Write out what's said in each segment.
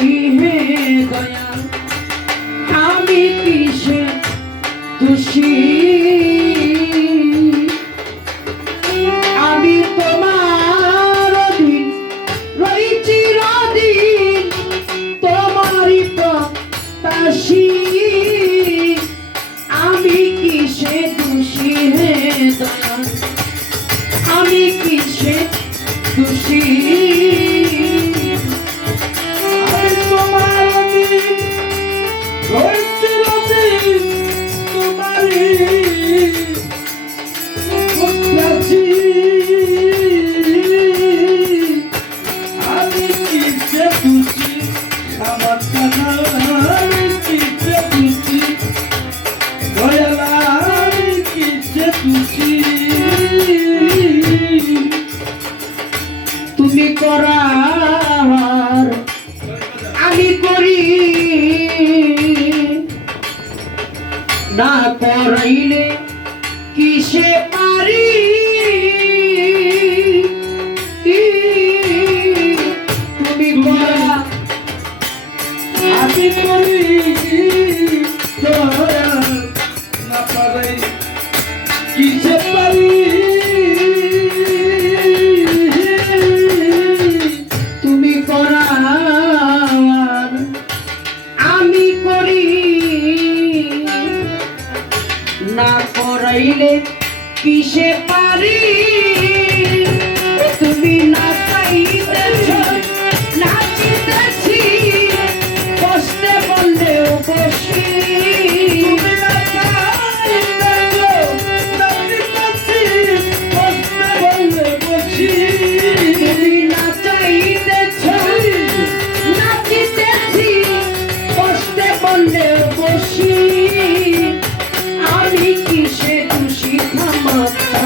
দোষী হে দয়াল আমি কিসে দোষী আমি তোমার অধীন রই চিরদিন তোমারই প্রত্যাশী আমি কিসে দোষী হে দয়াল আমি কিসে দোষী আমি তোমার অধীন রই চিরদিন তোমারই প্রত্যাশী আমি কিসে দোষী আমার কাছে আমি কিসে দোষী দয়াল আমি কিসে দোষী তুমি করার আমি করি না করাইলে কিসে পারি তুমি করা আমি করি দয়াল না পারাই কিসে পারি তুমি করার আমি করি না করাইলে কিসে পারি তুমি না চাইতেছ নাচিতেছি কষ্টে বললেও বসি তুমি না চাইতেছো নাচিতেছি কষ্টে বললে বসি তুমি না চাইতেছ নাচিতেছি কষ্টে বললেও বসি আমি কিসে দোষী ক্ষমতা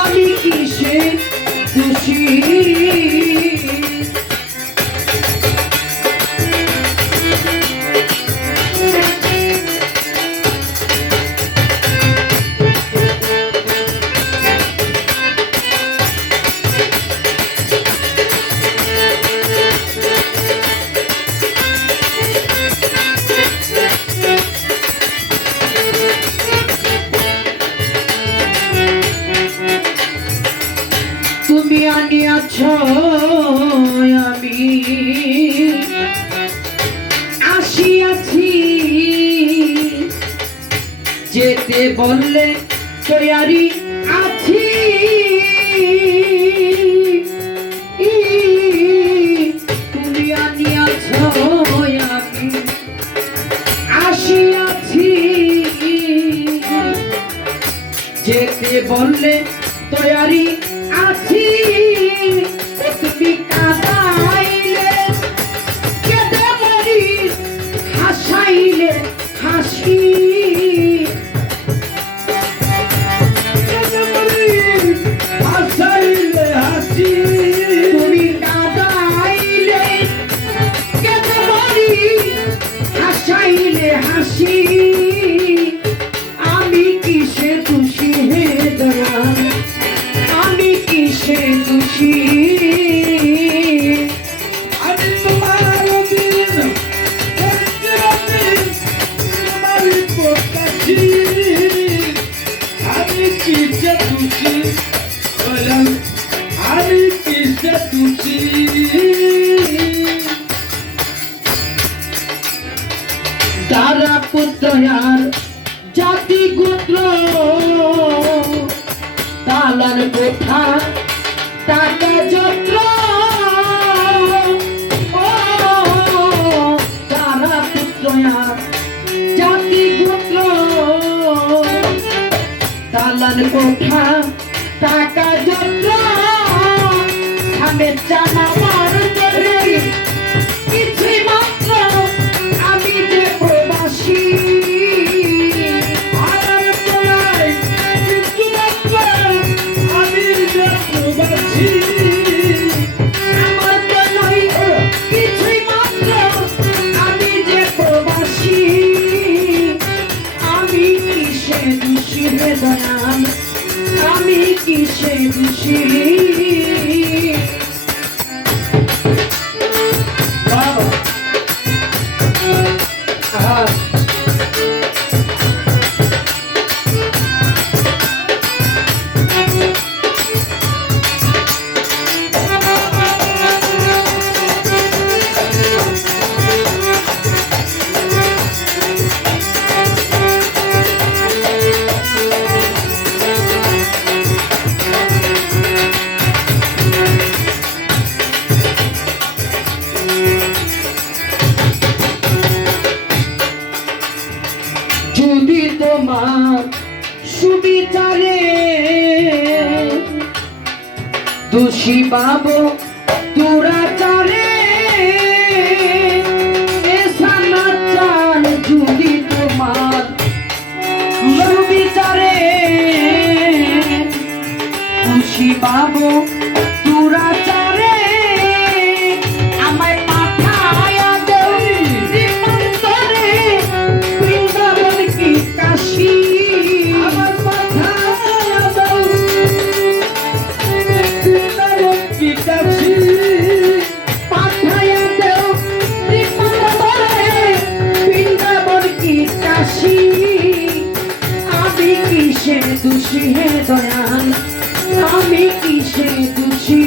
আমি কিসে দোষী তুমি আনিয়াছ আমি আসিয়াছি যেতে বললে তৈয়ারি আছি তুমি আনিয়াছ আমি আসিয়াছি যেতে বললে তৈয়ারি আছি তুমি কাঁদাইলে কেঁদে মরি হাসাইলে হাসি হাসাইলে হাসি তুমি কাঁদাইলে কেঁদে মরি হাসাইলে হাসি আমি কিসে দোষী হে দয়াল আমি কিসে দোষী আমি তোমার অধীন রই চিরদিন তোমারই প্রত্যাশী আমি কিসে দোষী দয়াল আমি কিসে দোষী তারা পুত্রয়ার জাতি গোত্র তালার কোঠা টাকা যত্র ও তারা পুত্রয়ার জাতি গোত্র তালার কোঠা টাকা যত্র স্বামীর জানা মার কিছুই মাত্র আমি যে প্রবাসী আর তোলাই কিছু মাত্র আমি যে প্রবাসী আমার তো নই কিছুই মাত্র আমি যে প্রবাসী আমি কিসে দোষী হে দয়াল আমি কিসে দোষী খুশি পাবো তোরা চারে এসানা চান যদি তোমার সুবিচারে খুশি পাবো তোরা চারে আমায় পাঠায়া দেও শ্রীমন্তরে বৃন্দাবন কি কাশী আমার পাঠায়া দাও বৃন্দাবন কি কাশী পাঠায়া দেও শ্রীমন্তরে বৃন্দাবন কি কাশী আমি কিসে দোষী হে দয়াল আমি কিসে দোষী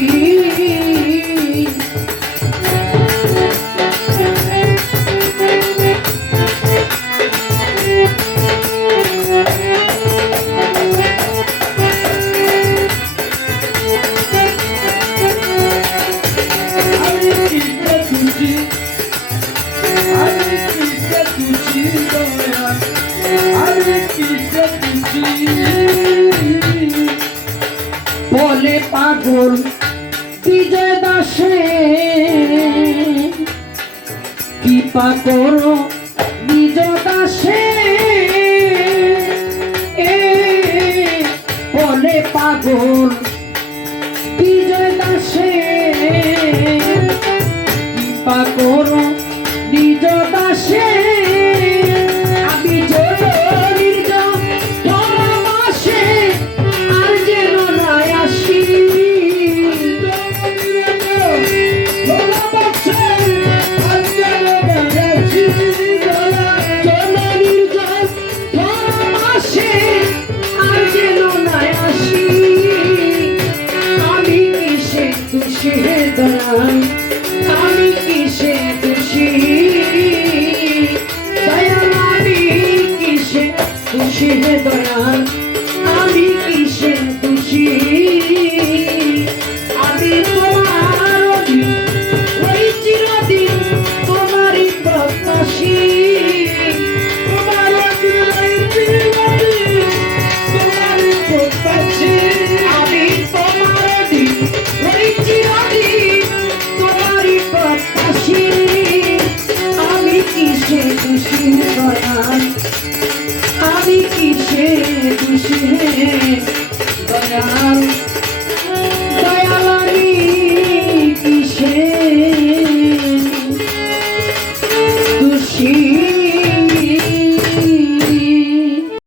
আমি কিসে খুশি আমি কিসে খুশি দয়া আমি কিসে খুশি বলে পাগল বিজয় দাসে কৃপা করো নিজ দাসে বলে পাগল বিজয় দাসে কৃপা করো নিজ দাসে আমি যত নির্জন ধর্মাসে আর যেন নাই আসি ভোলা বাচ্চা আঞ্জল বাজাচ্ছি দয়া চল নির্জন ধর্মাসে আর যেন নাই আসি আমি কিসে দোষী হে দয়াল আমি কিসে দোষী দয়াল আমি কিসে দোষী হে দয়াল আমি কিসে দোষী আমি তোমার অধীন ওই চিরদিন তোমারই প্রত্যাশী তোমার দিলাই তোমার প্রত্যাশী আমি তোমার অধীন ওই চিরদিন তোমারই প্রত্যাশী আমি কিসে দোষী দয়াল